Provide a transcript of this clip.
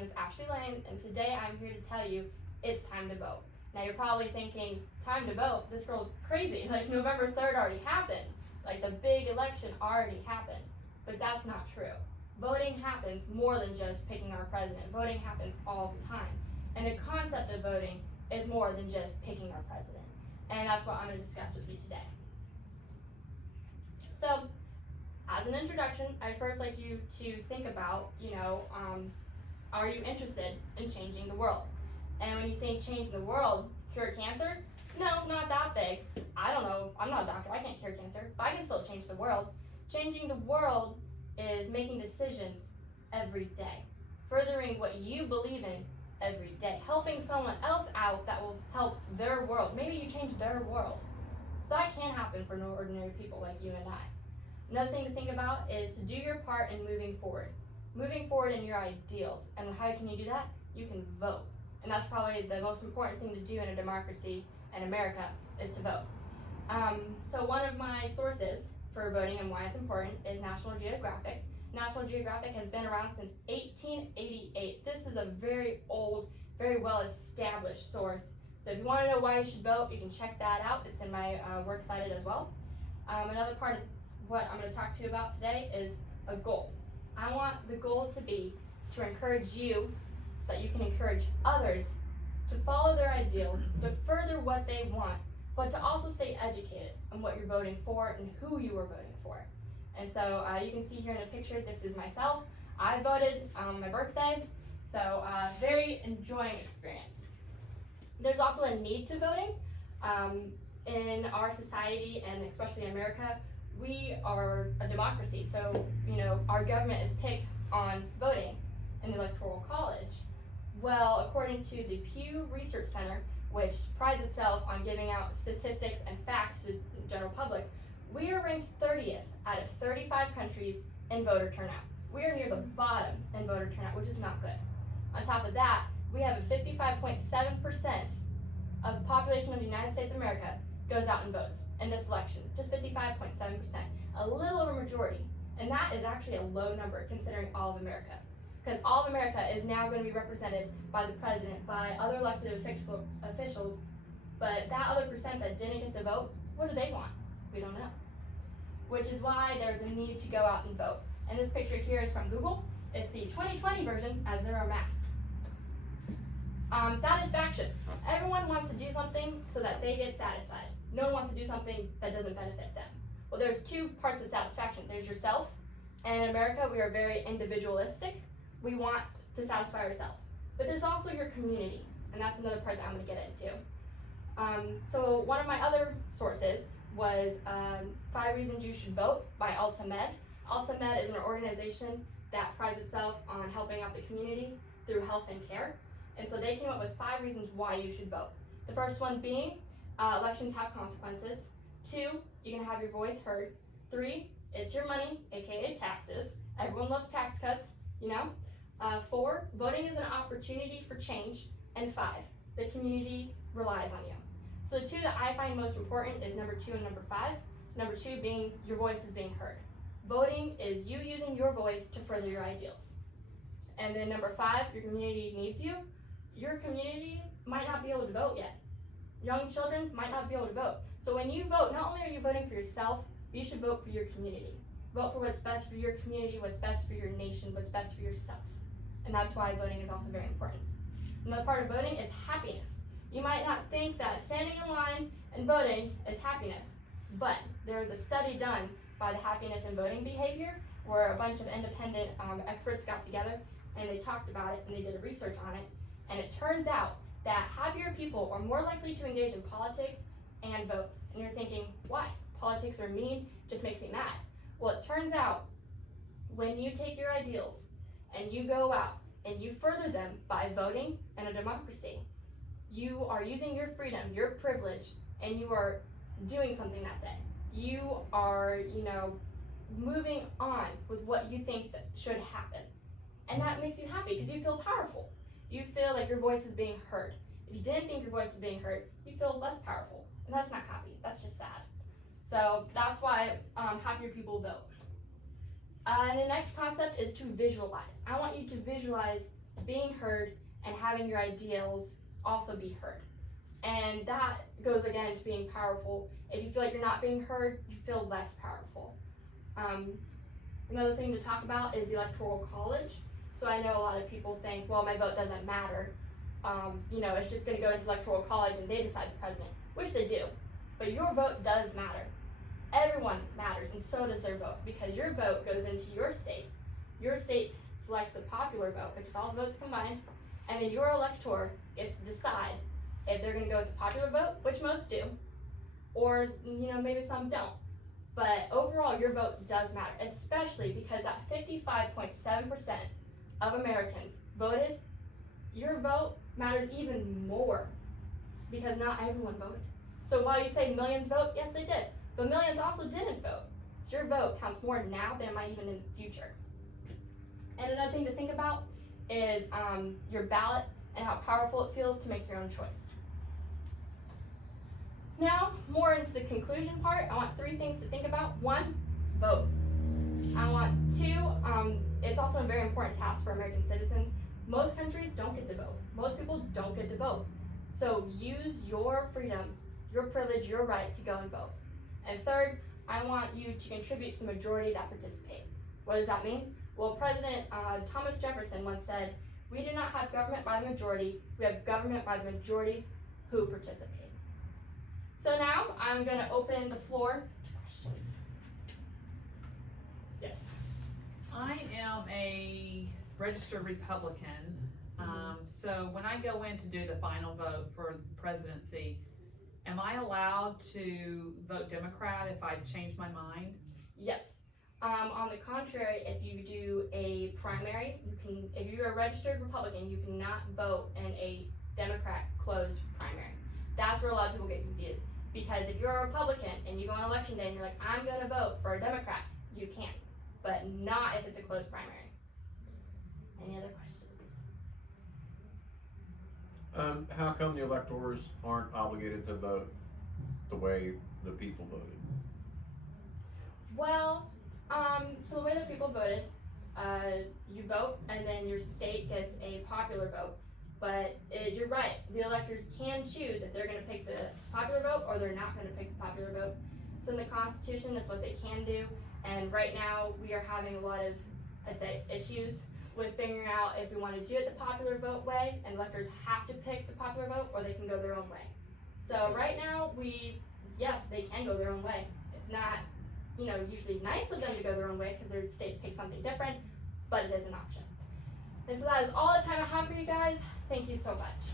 name is Ashley Lane, and today I'm here to tell you it's time to vote. Now you're probably thinking, time to vote? This girl's crazy. Like November 3rd already happened. Like the big election already happened. But that's not true. Voting happens more than just picking our president. Voting happens all the time. And the concept of voting is more than just picking our president. And that's what I'm going to discuss with you today. So, as an introduction, I'd first like you to think about, are you interested in changing the world? And when you think change the world, cure cancer? No, not that big. I don't know, I'm not a doctor, I can't cure cancer, but I can still change the world. Changing the world is making decisions every day, furthering what you believe in every day, helping someone else out that will help their world. Maybe you change their world. So that can happen for no ordinary people like you and I. Another thing to think about is to do your part in moving forward. Moving forward in your ideals. And how can you do that? You can vote. And that's probably the most important thing to do in a democracy in America is to vote. So one of my sources for voting and why it's important is National Geographic. National Geographic has been around since 1888. This is a very old, very well established source. So if you want to know why you should vote, you can check that out. It's in my works cited as well. Another part of what I'm going to talk to you about today is a goal. I want the goal to be to encourage you so that you can encourage others to follow their ideals, to further what they want, but to also stay educated on what you're voting for and who you are voting for. And so you can see here in a picture, this is myself. I voted on my birthday, so very enjoying experience. There's also a need to voting. In our society, and especially in America, we are a democracy, so our government is picked on voting in the Electoral College. Well, according to the Pew Research Center, which prides itself on giving out statistics and facts to the general public, we are ranked 30th out of 35 countries in voter turnout. We are near the bottom in voter turnout, which is not good. On top of that, we have a 55.7% of the population of the United States of America goes out and votes in this election, just 55.7%, a little over majority. And that is actually a low number considering all of America. Because all of America is now going to be represented by the president, by other elected officials, but that other percent that didn't get to vote, what do they want? We don't know. Which is why there's a need to go out and vote. And this picture here is from Google. It's the 2020 version, as there are masks. Satisfaction. Everyone wants to do something so that they get satisfied. No one wants to do something that doesn't benefit them. Well, there's two parts of satisfaction. There's yourself, and in America we are very individualistic. We want to satisfy ourselves. But there's also your community, and that's another part that I'm going to get into. So one of my other sources was 5 Reasons You Should Vote by AltaMed. AltaMed is an organization that prides itself on helping out the community through health and care. And so they came up with 5 reasons why you should vote. The first one being, elections have consequences. 2, you can have your voice heard. 3, it's your money, aka taxes. Everyone loves tax cuts, 4, voting is an opportunity for change. And 5, the community relies on you. So the 2 that I find most important is number 2 and number 5. Number 2 being your voice is being heard. Voting is you using your voice to further your ideals. And then number 5, your community needs you. Your community might not be able to vote yet. Young children might not be able to vote. So when you vote, not only are you voting for yourself, but you should vote for your community. Vote for what's best for your community, what's best for your nation, what's best for yourself. And that's why voting is also very important. Another part of voting is happiness. You might not think that standing in line and voting is happiness, but there was a study done by the happiness and voting behavior where a bunch of independent experts got together and they talked about it and they did research on it. And it turns out that happier people are more likely to engage in politics and vote. And you're thinking, why? Politics are mean, just makes me mad. Well, it turns out when you take your ideals and you go out and you further them by voting in a democracy, you are using your freedom, your privilege, and you are doing something that day. You are, moving on with what you think that should happen. And that makes you happy because you feel powerful. You feel like your voice is being heard. If you didn't think your voice was being heard, you feel less powerful. And that's not happy, that's just sad. So that's why happier people vote. And the next concept is to visualize. I want you to visualize being heard, and having your ideals also be heard. And that goes again to being powerful. If you feel like you're not being heard, you feel less powerful. Another thing to talk about is the Electoral College. So I know a lot of people think, well, my vote doesn't matter. It's just going to go into Electoral College and they decide the president, which they do. But your vote does matter. Everyone matters, and so does their vote, because your vote goes into your state. Your state selects the popular vote, which is all the votes combined, and then your elector gets to decide if they're going to go with the popular vote, which most do, or maybe some don't. But overall, your vote does matter, especially because that 55.7% of Americans voted. Your vote matters even more because not everyone voted. So while you say millions vote, yes, they did, but millions also didn't vote. So your vote counts more now than it might even in the future. And another thing to think about is your ballot and how powerful it feels to make your own choice. Now, more into the conclusion part, I want 3 things to think about. 1, vote. I want 2, it's also a very important task for American citizens. Most countries don't get to vote. Most people don't get to vote. So use your freedom, your privilege, your right to go and vote. And 3rd, I want you to contribute to the majority that participate. What does that mean? Well, President Thomas Jefferson once said, "We do not have government by the majority, we have government by the majority who participate." So now I'm going to open the floor to questions. Yes. I am a registered Republican. So when I go in to do the final vote for the presidency, am I allowed to vote Democrat if I change my mind? Yes. On the contrary, if you do a primary, if you're a registered Republican, you cannot vote in a Democrat closed primary. That's where a lot of people get confused. Because if you're a Republican and you go on election day and you're like, I'm going to vote for a Democrat, you can. But not if it's a closed primary. Any other questions? How come the electors aren't obligated to vote the way the people voted? Well, so the way that people voted, you vote and then your state gets a popular vote. But you're right, the electors can choose if they're going to pick the popular vote or they're not going to pick the popular vote. So in the Constitution, that's what they can do. And right now, we are having a lot of, I'd say, issues with figuring out if we want to do it the popular vote way, and electors have to pick the popular vote, or they can go their own way. So right now, yes, they can go their own way. It's not, usually nice of them to go their own way because their state picks something different, but it is an option. And so that is all the time I have for you guys. Thank you so much.